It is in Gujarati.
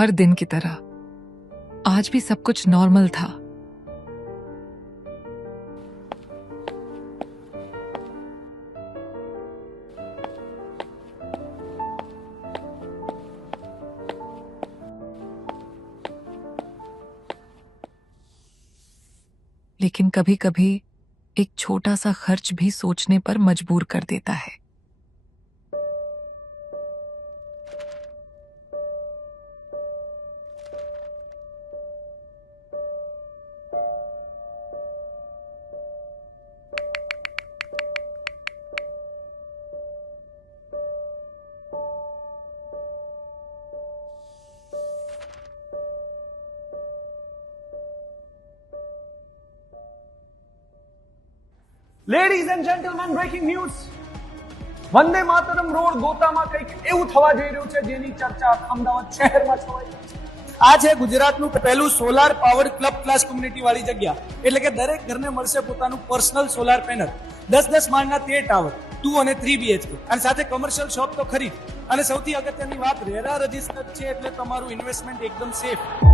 हर दिन की तरह आज भी सब कुछ नॉर्मल था। लेकिन कभी कभी एक छोटा सा खर्च भी सोचने पर मजबूर कर देता है। Ladies and gentleman, breaking news. Vande Mataram road ગોતામાં કંઈક એવું થવા જઈ રહ્યું છે જેની ચર્ચા અમદાવાદ શહેરમાં છવાઈ રહી છે. આ છે ગુજરાતનું પહેલું solar power club class community વાળી જગ્યા. એટલે કે દરેક ઘરને મળશે પોતાનું પર્સનલ સોલાર પેનલ, 10-10 માળના 13 ટાવર, 2 અને 3 BHK, અને સાથે કમર્શિયલ શોપ તો ખરી જ. અને સૌથી અગત્યની વાત, રેરા રજિસ્ટર્ડ છે એટલે તમારું ઇન્વેસ્ટમેન્ટ એકદમ સેફ.